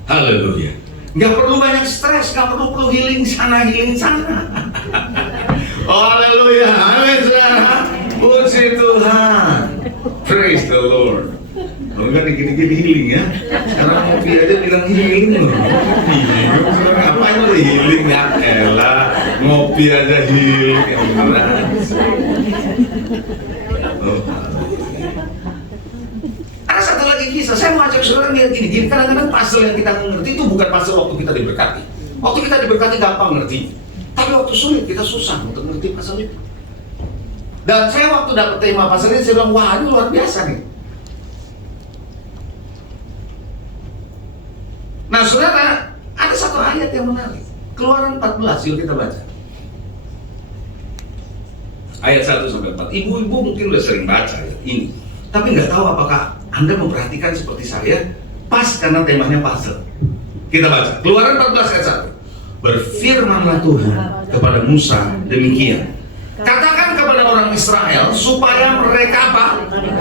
Haleluya. Nggak perlu banyak stres, nggak perlu healing sana, healing sana. Oh, haleluya, amin saudara. Puji Tuhan. Praise the Lord. Kalau nggak dikit-dikit healing ya. Sekarang ngopi aja bilang healing loh. Healing, ngapain lo healing ya? Elah, ngopi aja healing. Ada satu lagi kisah, saya mau ajak saudara lihat gini. Kadang-kadang puzzle yang kita mengerti itu bukan puzzle waktu kita diberkati. Waktu kita diberkati gampang ngerti. Tapi waktu sulit kita susah untuk ngerti puzzle itu. Dan saya waktu dapat tema puzzle ini, saya bilang, wah ini luar biasa nih. Nah saudara, ada satu ayat yang menarik. Keluaran 14, yuk kita baca. Ayat 1-4. Ibu-ibu mungkin udah sering baca ayat ini, tapi nggak tahu apakah Anda memperhatikan seperti saya, pas karena temanya puzzle. Kita baca, Keluaran 14 ayat 1. Berfirmanlah Tuhan kepada Musa demikian. Katakan kepada orang Israel supaya mereka apa?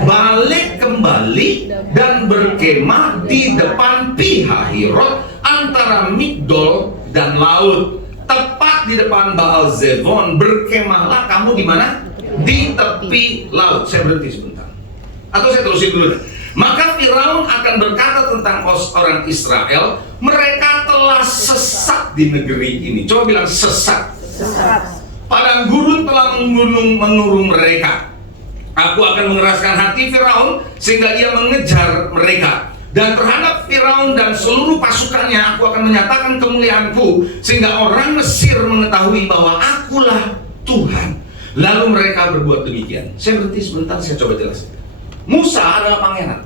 Balik kembali dan berkemah di depan Pi-hahirot antara Migdol dan laut, tepat di depan Baal Zefon. Berkemahlah kamu di mana? Di tepi laut. Saya berhenti sebentar. Atau saya terusin dulu. Maka Firaun akan berkata tentang orang Israel, mereka telah sesat di negeri ini. Coba bilang sesat. Sesat. Padang gurun telah mengurung mereka. Aku akan mengeraskan hati Firaun sehingga ia mengejar mereka. Dan terhadap Firaun dan seluruh pasukannya aku akan menyatakan kemuliaanku sehingga orang Mesir mengetahui bahwa akulah Tuhan. Lalu mereka berbuat demikian. Saya berhenti sebentar, saya coba jelaskan. Musa adalah pangeran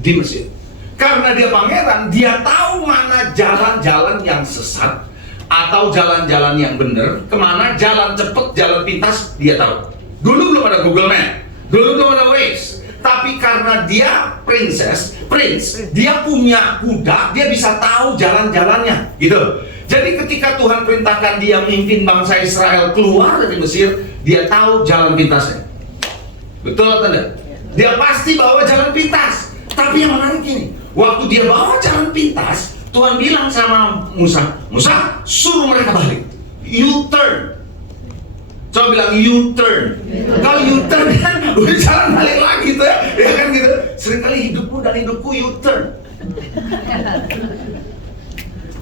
di Mesir. Karena dia pangeran, dia tahu mana jalan-jalan yang sesat atau jalan-jalan yang benar, kemana jalan cepat, jalan pintas, dia tahu. Dulu belum ada Google Map, dulu belum ada Waze. Tapi karena dia prince, dia punya kuda, dia bisa tahu jalan-jalannya, gitu. Jadi ketika Tuhan perintahkan dia memimpin bangsa Israel keluar dari Mesir, dia tahu jalan pintasnya. Betul atau tidak? Dia pasti bawa jalan pintas. Tapi yang menarik ini, waktu dia bawa jalan pintas, Tuhan bilang sama Musa, Musa, suruh mereka balik. U-turn. Coba bilang U-turn. Kalau U-turn kan udah jalan balik lagi tuh ya. Ya kan gitu. Seringkali hidupmu dan hidupku U-turn.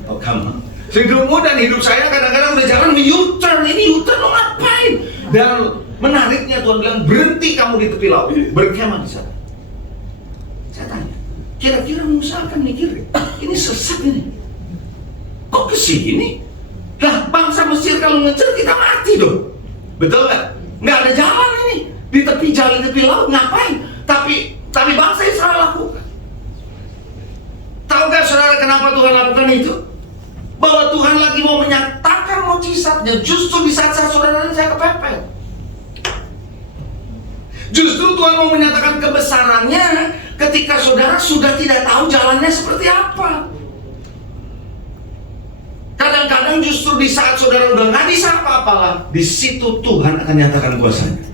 Oh come on. Hidupmu dan hidup saya kadang-kadang udah jalan U-turn. Ini U-turn lo ngapain? Dan menariknya Tuhan bilang, berhenti kamu di tepi laut, berkemah di sana. Saya tanya, kira-kira Musa akan mikir, ini sesat ini. Kok kesini? Lah bangsa Mesir kalau ngejar kita mati dong. Betul nggak? Nggak ada jalan ini. Di tepi jalan, di tepi laut, ngapain? Tapi bangsa Israel lakukan. Tahu nggak saudara kenapa Tuhan lakukan itu? Bahwa Tuhan lagi mau menyatakan mukjizatnya justru di saat-saat saudara dan saya kepepet. Justru Tuhan mau menyatakan kebesarannya ketika saudara sudah tidak tahu jalannya seperti apa. Kadang-kadang justru di saat saudara udah nggak bisa apa-apalah, di situ Tuhan akan nyatakan kuasanya.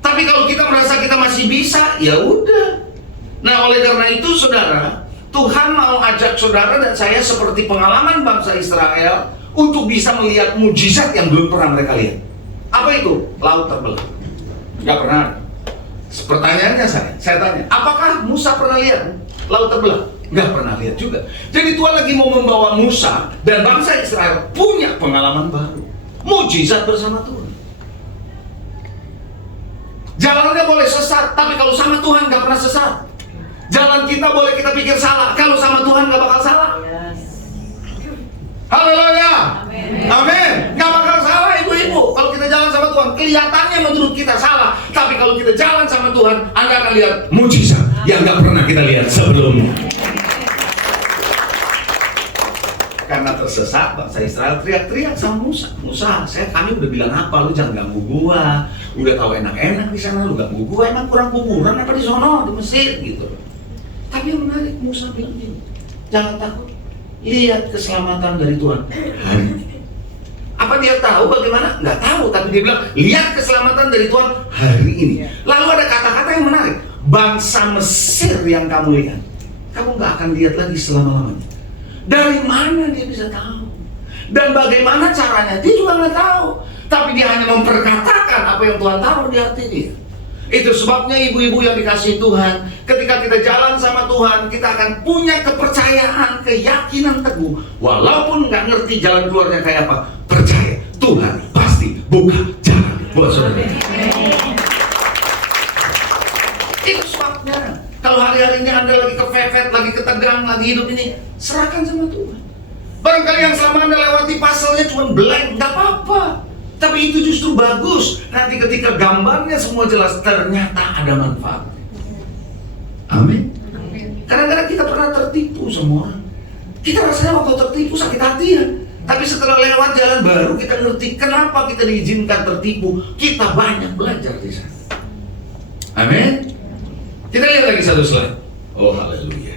Tapi kalau kita merasa kita masih bisa, ya udah. Nah oleh karena itu saudara, Tuhan mau ajak saudara dan saya seperti pengalaman bangsa Israel untuk bisa melihat mujizat yang belum pernah mereka lihat. Apa itu? Laut terbelah. Gak pernah. Pertanyaannya saya tanya, apakah Musa pernah lihat laut terbelah? Gak pernah lihat juga. Jadi Tuhan lagi mau membawa Musa dan bangsa Israel punya pengalaman baru, mujizat bersama Tuhan. Jalannya boleh sesat, tapi kalau sama Tuhan gak pernah sesat. Jalan kita boleh kita pikir salah, kalau sama Tuhan gak bakal salah. Haleluya. Amin. Gak bakal salah ibu-ibu. Kalau kita jalan sama Tuhan, kelihatannya menurut kita salah, tapi kalau kita jalan sama Tuhan, Anda akan lihat mujizat yang gak pernah kita lihat sebelumnya. Karena tersesat, bangsa Israel teriak-teriak sama Musa. Musa, kami udah bilang apa? Lu jangan ganggu gua. Udah tahu enak-enak di sana, lu ganggu gua. Emang kurang kuburan apa di sono, di Mesir gitu. Tapi yang menarik, Musa bilang gini, jangan takut. Lihat keselamatan dari Tuhan hari ini. Apa dia tahu bagaimana? Nggak tahu, tapi dia bilang lihat keselamatan dari Tuhan hari ini. Lalu ada kata-kata yang menarik, bangsa Mesir yang kamu lihat, kamu nggak akan lihat lagi selama-lamanya. Dari mana dia bisa tahu? Dan bagaimana caranya? Dia juga nggak tahu. Tapi dia hanya memperkatakan apa yang Tuhan taruh di hati dia. Itu sebabnya ibu-ibu yang dikasihi Tuhan, ketika kita jalan sama Tuhan, kita akan punya kepercayaan, keyakinan teguh. Walaupun nggak ngerti jalan keluarnya kayak apa, percaya Tuhan pasti buka jalan buat saudara. Itu sebabnya kalau hari-hari ini Anda lagi kepepet, lagi ketegang, lagi hidup ini, serahkan sama Tuhan. Barangkali yang selama Anda lewati pasalnya cuma blank, nggak apa-apa. Tapi itu justru bagus. Nanti ketika gambarnya semua jelas, ternyata ada manfaat. Amin. Kadang-kadang kita pernah tertipu semua. Kita rasanya waktu tertipu sakit hati ya. Tapi setelah lewat jalan baru kita ngerti kenapa kita diizinkan tertipu. Kita banyak belajar di sana. Amin. Kita lihat lagi satu slide. Oh haleluya.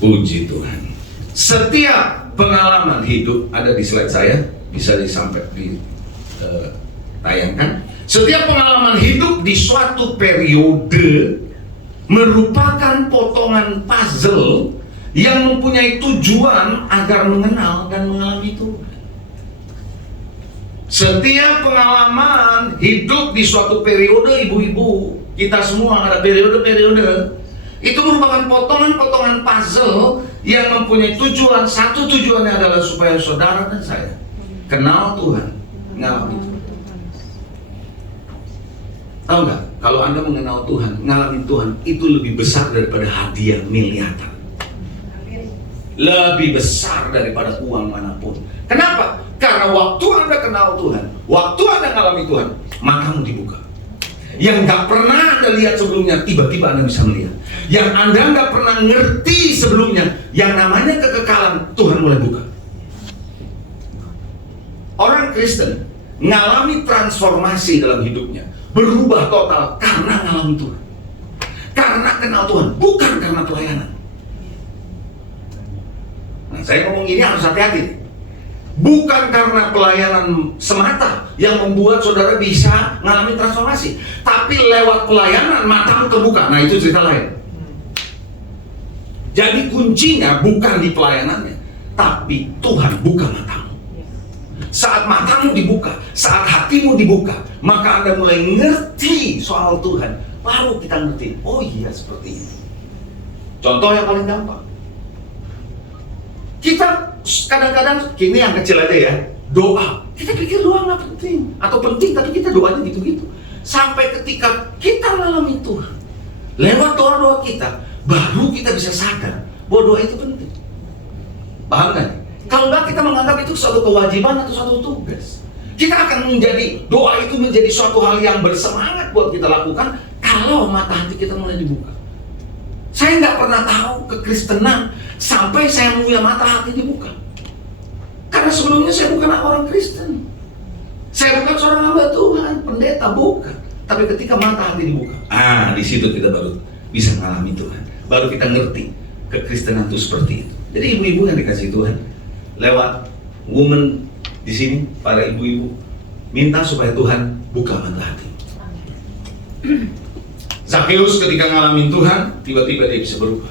Puji Tuhan. Setiap pengalaman hidup ada di slide saya. Bisa ditayangkan. Setiap pengalaman hidup di suatu periode merupakan potongan puzzle yang mempunyai tujuan agar mengenal dan mengalami Tuhan. Setiap pengalaman hidup di suatu periode, ibu-ibu, kita semua ada periode-periode, itu merupakan potongan-potongan puzzle yang mempunyai tujuan. Satu tujuannya adalah supaya saudara dan saya kenal Tuhan, ngalami Tuhan. Tahu nggak? Kalau Anda mengenal Tuhan, ngalamin Tuhan, itu lebih besar daripada hadiah miliaran. Lebih besar daripada uang manapun. Kenapa? Karena waktu Anda kenal Tuhan, waktu Anda ngalami Tuhan, matamu dibuka. Yang nggak pernah Anda lihat sebelumnya, tiba-tiba Anda bisa melihat. Yang Anda nggak pernah ngerti sebelumnya, yang namanya kekekalan, Tuhan mulai buka. Orang Kristen ngalami transformasi dalam hidupnya, berubah total karena ngalami Tuhan, karena kenal Tuhan, bukan karena pelayanan. Nah, saya ngomong ini harus hati-hati. Bukan karena pelayanan semata yang membuat saudara bisa ngalami transformasi, tapi lewat pelayanan matamu terbuka. Nah, itu cerita lain. Jadi kuncinya bukan di pelayanannya, tapi Tuhan buka matamu. Saat matamu dibuka, saat hatimu dibuka, maka Anda mulai ngerti soal Tuhan. Baru kita ngerti, oh iya seperti ini. Contoh yang paling gampang. Kita kadang-kadang, ini yang kecil aja ya, doa. Kita pikir doa nggak penting, atau penting tapi kita doanya gitu-gitu. Sampai ketika kita mengalami Tuhan, lewat doa-doa kita, baru kita bisa sadar bahwa doa itu penting. Paham kan? Kalau enggak, kita menganggap itu suatu kewajiban atau suatu tugas. Kita akan menjadi, doa itu menjadi suatu hal yang bersemangat buat kita lakukan kalau mata hati kita mulai dibuka. Saya nggak pernah tahu kekristenan sampai saya punya mata hati dibuka. Karena sebelumnya saya bukan orang Kristen. Saya bukan seorang hamba Tuhan, pendeta, bukan. Tapi ketika mata hati dibuka, di situ kita baru bisa mengalami Tuhan. Baru kita ngerti kekristenan itu seperti itu. Jadi ibu-ibu yang dikasih Tuhan, lewat woman di sini, para ibu-ibu, minta supaya Tuhan buka mata hati. Zakheus ketika ngalamin Tuhan, tiba-tiba dia bisa berubah.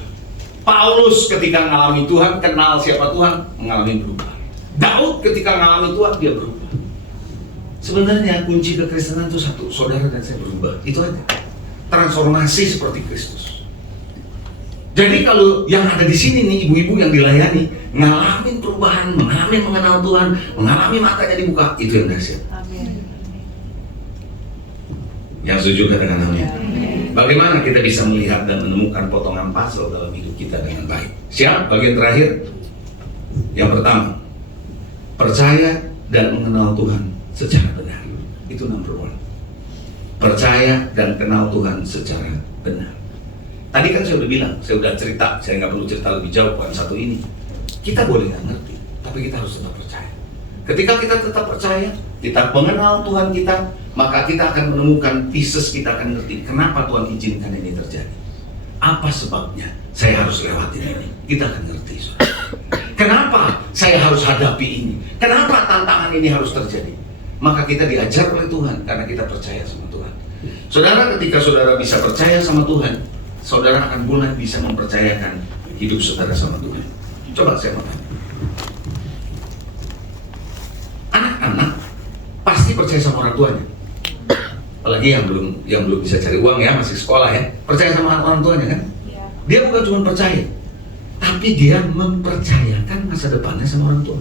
Paulus ketika ngalamin Tuhan, kenal siapa Tuhan, mengalami berubah. Daud ketika ngalamin Tuhan, dia berubah. Sebenarnya kunci kekristenan itu satu, saudara dan saya berubah. Itu aja. Transformasi seperti Kristus. Jadi kalau yang ada di sini nih, ibu-ibu yang dilayani, ngalamin perubahan, mengalami mengenal Tuhan, mengalami matanya dibuka, itu yang dahsyat. Amin. Yang setuju katakan amin. Bagaimana kita bisa melihat dan menemukan potongan puzzle dalam hidup kita dengan baik? Siap? Bagian terakhir. Yang pertama, percaya dan mengenal Tuhan secara benar. Itu number one. Percaya dan kenal Tuhan secara benar. Tadi kan saya udah bilang, saya udah cerita, saya nggak perlu cerita lebih jauh poin satu ini. Kita boleh nggak ngerti, tapi kita harus tetap percaya. Ketika kita tetap percaya, kita mengenal Tuhan kita, maka kita akan menemukan pieces, kita akan ngerti kenapa Tuhan izinkan ini terjadi. Apa sebabnya saya harus lewatin ini? Kita akan ngerti. Kenapa saya harus hadapi ini? Kenapa tantangan ini harus terjadi? Maka kita diajar oleh Tuhan karena kita percaya sama Tuhan. Saudara, ketika saudara bisa percaya sama Tuhan, saudara akan mulai bisa mempercayakan hidup saudara sama Tuhan. Coba saya mau tanya. Anak-anak pasti percaya sama orang tuanya. apalagi yang belum bisa cari uang ya, masih sekolah ya, percaya sama orang tuanya kan? Dia bukan cuma percaya, tapi dia mempercayakan masa depannya sama orang tua.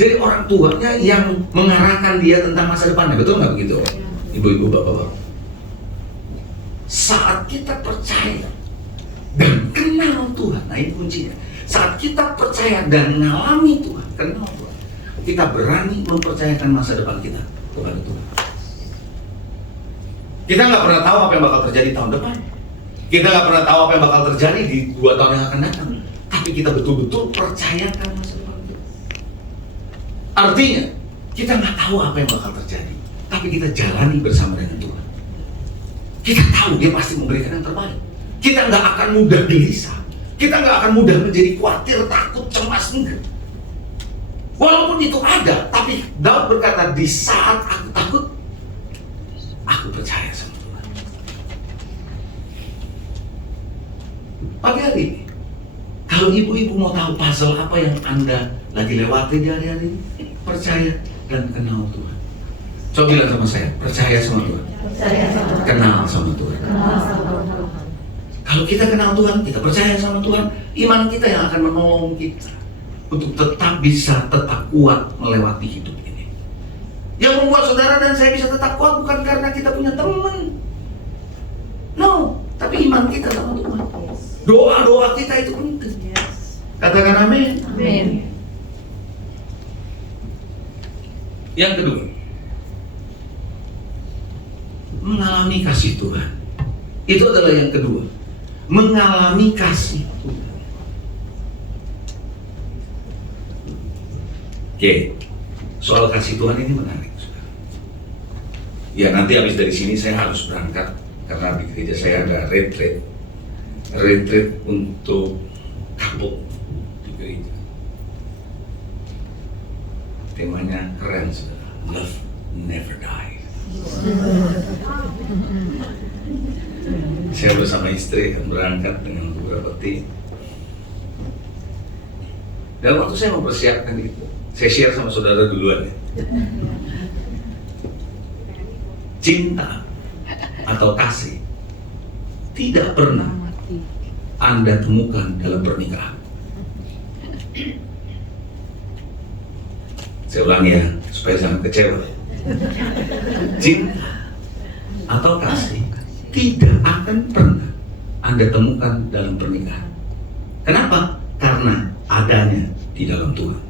Jadi orang tuanya yang mengarahkan dia tentang masa depannya, betul nggak begitu? Ibu-ibu, bapak-bapak. Saat kita percaya dan kenal Tuhan, nah ini kuncinya. Saat kita percaya dan mengalami Tuhan, kenal Tuhan, kita berani mempercayakan masa depan kita kepada Tuhan. Kita nggak pernah tahu apa yang bakal terjadi tahun depan. Kita nggak pernah tahu apa yang bakal terjadi di 2 tahun yang akan datang. Tapi kita betul-betul percayakan masa depan kita. Artinya, kita nggak tahu apa yang bakal terjadi, tapi kita jalani bersama dengan Tuhan. Kita tahu Dia pasti memberikan yang terbaik. Kita nggak akan mudah gelisah. Kita nggak akan mudah menjadi khawatir, takut, cemas, enggak. Walaupun itu ada, tapi Daud berkata, di saat aku takut, aku percaya sama Tuhan. Pagi hari ini, kalau ibu-ibu mau tahu puzzle apa yang Anda lagi lewati di hari-hari ini, percaya dan kenal Tuhan. Coba bilang sama saya, percaya sama Tuhan. Percaya sama Tuhan. Kenal sama Tuhan. Kenal sama Tuhan. Kalau kita kenal Tuhan, kita percaya sama Tuhan, iman kita yang akan menolong kita untuk tetap kuat melewati hidup ini. Yang membuat saudara dan saya bisa tetap kuat bukan karena kita punya teman. No, tapi iman kita sama Tuhan. Doa-doa kita itu penting. Katakan amin. Amin. Yang kedua, mengalami kasih Tuhan. Itu adalah yang kedua. Mengalami kasih Tuhan. Oke, soal kasih Tuhan ini menarik. Ya, nanti habis dari sini saya harus berangkat karena di gereja saya ada retreat untuk kapuk di gereja. Temanya keren, saudara. Love never dies. Saya bersama istri akan berangkat dengan beberapa tim. Dan waktu saya mempersiapkan itu, saya share sama saudara duluan ya. Cinta atau kasih tidak pernah Anda temukan dalam pernikahan. Saya ulangi ya, supaya jangan kecewa. Cinta atau kasih tidak akan pernah Anda temukan dalam pernikahan. Kenapa? Karena adanya di dalam Tuhan.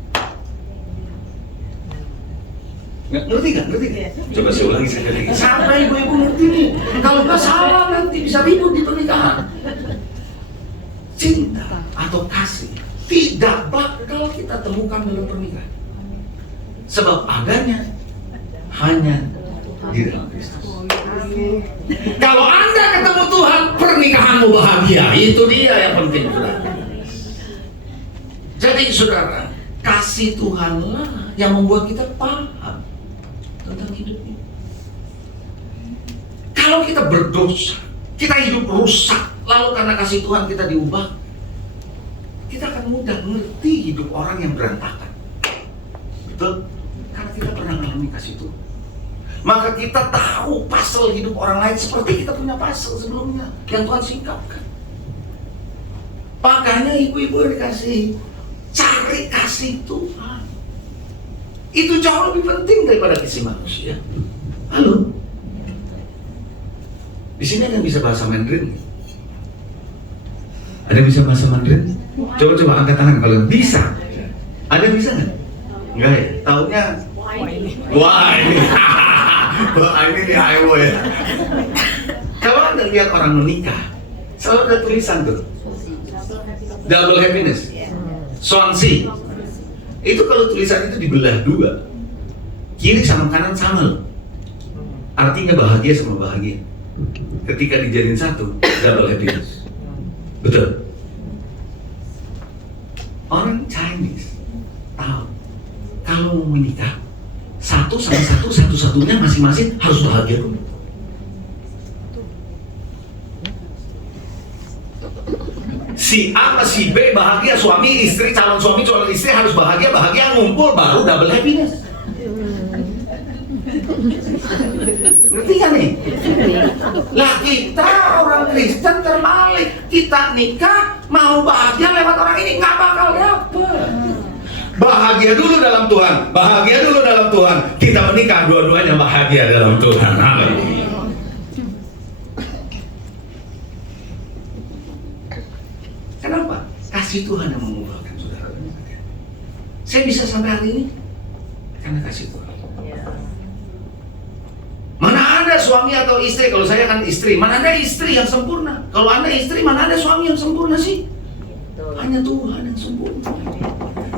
Ngerti gak? Coba saya ulangi sekali lagi. Sampai ibu-ibu ngerti nih. Kalau nggak salah nanti bisa ribut di pernikahan. Cinta atau kasih tidak bakal kita temukan dalam pernikahan. Sebab adanya hanya di dalam Kristus. Kalau Anda ketemu Tuhan, pernikahanmu bahagia. Itu dia yang penting, saudara. Jadi saudara, kasih Tuhanlah yang membuat kita paham tentang hidup ini. Kalau kita berdosa, kita hidup rusak, lalu karena kasih Tuhan kita diubah, kita akan mudah mengerti hidup orang yang berantakan. Betul? Karena kita pernah mengalami kasih Tuhan. Maka kita tahu puzzle hidup orang lain seperti kita punya puzzle sebelumnya yang Tuhan singkapkan. Makanya ibu-ibu yang dikasih, cari kasih Tuhan. Itu jauh lebih penting daripada kasih manusia. Halo? Di sini ada yang bisa bahasa Mandarin? Ada yang bisa bahasa Mandarin? Coba angkat tangan kalau bisa. Ada yang bisa nggak? Enggak ya? Taunya wah ini. Wah ini nih Aiwo ya. Kalau Anda lihat orang menikah, selalu ada tulisan tuh, double happiness, Swansea. Itu kalau tulisan itu dibelah dua, kiri sama kanan sama loh. Artinya bahagia sama bahagia. Ketika dijadiin satu, double happiness. Betul. Orang Chinese tahu kalau mau menikah, satu sama satu, satu-satunya masing-masing harus bahagia dulu. Si A sama si B bahagia, suami istri, calon istri harus bahagia, ngumpul baru double happiness. Ngerti kan nih? Lah kita orang Kristen terbalik. Kita nikah mau bahagia lewat orang ini, nggak bakal dapet. Bahagia dulu dalam Tuhan, bahagia dulu dalam Tuhan. Kita menikah dua-duanya bahagia dalam Tuhan. Haleluya. Kenapa? Kasih Tuhan yang mengubahkan saudara. Saya bisa sampai hari ini karena kasih Tuhan. Mana ada suami atau istri, kalau saya kan istri, mana ada istri yang sempurna? Kalau Anda istri, mana ada suami yang sempurna sih? Hanya Tuhan yang sempurna.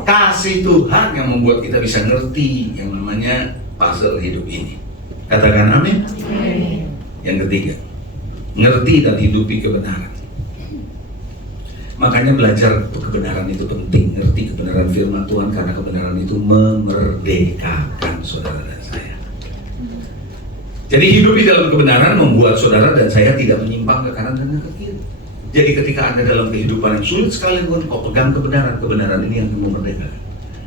Kasih Tuhan yang membuat kita bisa ngerti yang namanya puzzle hidup ini. Katakan amin. Yang ketiga, ngerti dan hidupi kebenaran. Makanya belajar kebenaran itu penting, ngerti kebenaran firman Tuhan, karena kebenaran itu memerdekakan saudara dan saya. Jadi hidup di dalam kebenaran membuat saudara dan saya tidak menyimpang ke kanan dan ke kiri. Jadi ketika Anda dalam kehidupan yang sulit sekalipun, kau pegang kebenaran, kebenaran ini yang memerdekakan.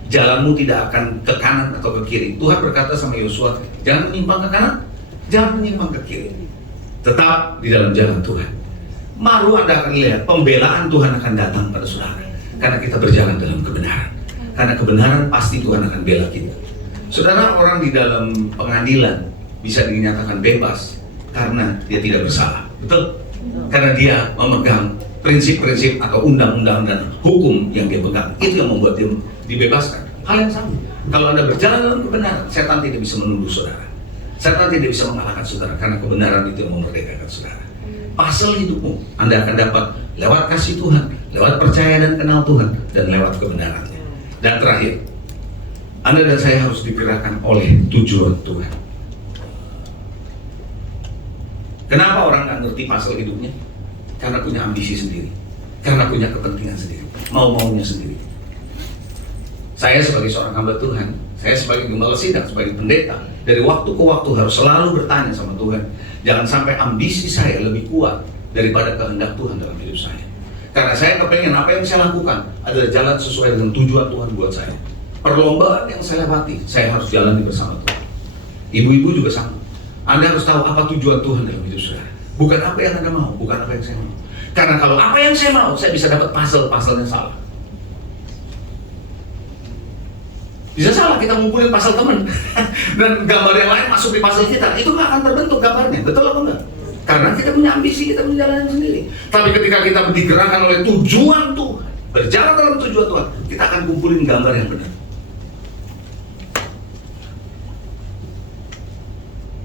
Jalanmu tidak akan ke kanan atau ke kiri. Tuhan berkata sama Yosua, jangan menyimpang ke kanan, jangan menyimpang ke kiri. Tetap di dalam jalan Tuhan. Malu Anda akan lihat pembelaan Tuhan akan datang pada saudara, karena kita berjalan dalam kebenaran. Karena kebenaran pasti Tuhan akan bela kita. Saudara, orang di dalam pengadilan bisa dinyatakan bebas karena dia tidak bersalah, betul? Karena dia memegang prinsip-prinsip atau undang-undang dan hukum yang dia pegang. Itu yang membuat dia dibebaskan. Hal yang sama, kalau Anda berjalan dalam kebenaran, setan tidak bisa menuduh saudara. Setan tidak bisa mengalahkan saudara, karena kebenaran itu yang memerdekakan saudara. Pasal hidupmu Anda akan dapat lewat kasih Tuhan, lewat percaya dan kenal Tuhan, dan lewat kebenarannya. Dan terakhir, Anda dan saya harus digerakkan oleh tujuan Tuhan. Kenapa orang nggak ngerti pasal hidupnya? Karena punya ambisi sendiri, karena punya kepentingan sendiri, mau-maunya sendiri. Saya sebagai seorang hamba Tuhan, saya sebagai gembala sidang, sebagai pendeta, dari waktu ke waktu harus selalu bertanya sama Tuhan. Jangan sampai ambisi saya lebih kuat daripada kehendak Tuhan dalam hidup saya. Karena saya kepengen apa yang saya lakukan adalah jalan sesuai dengan tujuan Tuhan buat saya. Perlombaan yang saya lewati, saya harus jalani bersama Tuhan. Ibu-ibu juga sama. Anda harus tahu apa tujuan Tuhan dalam hidup saudara. Bukan apa yang Anda mau, bukan apa yang saya mau. Karena kalau apa yang saya mau, saya bisa dapat pasal-pasal yang salah. Bisa salah kita ngumpulin pasal teman dan gambar yang lain masuk di pasal kita, itu nggak akan terbentuk gambarnya, betul apa enggak? Karena kita punya ambisi, kita punya jalan sendiri. Tapi ketika kita digerakkan oleh tujuan Tuhan, berjalan dalam tujuan Tuhan, kita akan kumpulin gambar yang benar.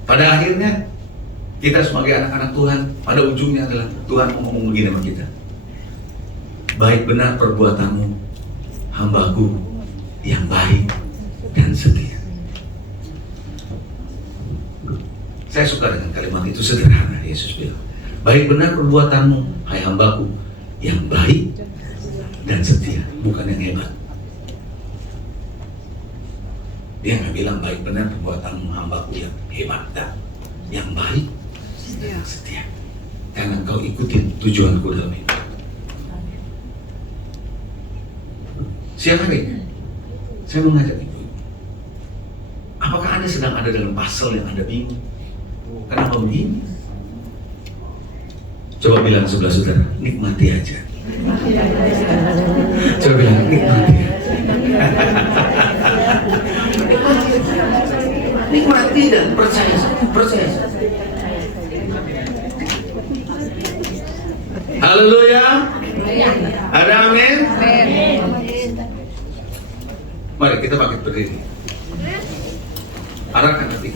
Pada akhirnya kita sebagai anak-anak Tuhan, pada ujungnya adalah Tuhan mau ngomong begini sama kita. Baik benar perbuatanmu, hambaku yang baik dan setia. Saya suka dengan kalimat itu, sederhana. Yesus bilang, baik benar perbuatanmu, hai hambaku yang baik dan setia, bukan yang hebat. Dia nggak bilang baik benar perbuatanmu hambaku yang hebat, dan yang baik dan setia. Karena engkau ikutin tujuanku dalam hidup. Siang hari saya mengajak ibu, apakah Anda sedang ada dalam pasal yang Anda bingung? Kenapa begini? Coba bilang sebelah saudara, nikmati aja. Coba bilang, nikmati aja. Nikmati dan percaya. Haleluya. Ada amin? Mari kita bangkit berdiri. Arahkan hati